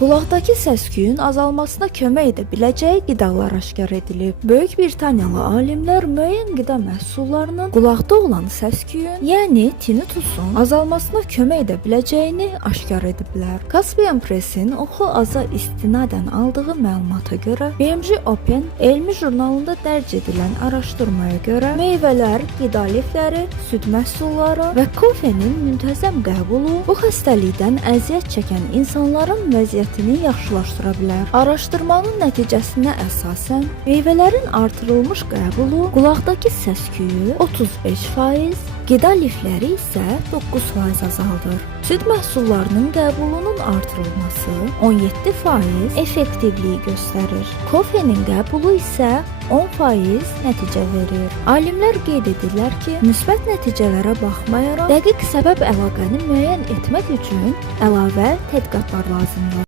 Qulaqdakı səs-küyün azalmasına kömək edə biləcəyi qidalar aşkar edilib. Böyük Britaniyalı alimlər müəyyən qida məhsullarının qulaqda olan səs-küyün, yəni tinnitusun azalmasına kömək edə biləcəyini aşkar ediblər. Caspian Press-in oxu aza istinadən aldığı məlumata görə, BMJ Open elmi jurnalında dərc edilən araşdırmaya görə meyvələr, qida lifləri, süd məhsulları və kofenin müntəzəm qəbulu bu xəstəlikdən əziyyət çəkən insanların vəziyyətini yaxşılaşdıra bilər. Araşdırmanın nəticəsinə əsasən, meyvələrin artırılmış qəbulu qulaqdakı səs-küyü 35%, qida lifləri isə 9% azaldır. Süd məhsullarının qəbulunun artırılması 17% effektivliyi göstərir. Kofenin qəbulu isə 10% nəticə verir. Alimlər qeyd edirlər ki, müsbət nəticələrə baxmayaraq, dəqiq səbəb əlaqəni müəyyən etmək üçün əlavə tədqiqatlar lazımdır.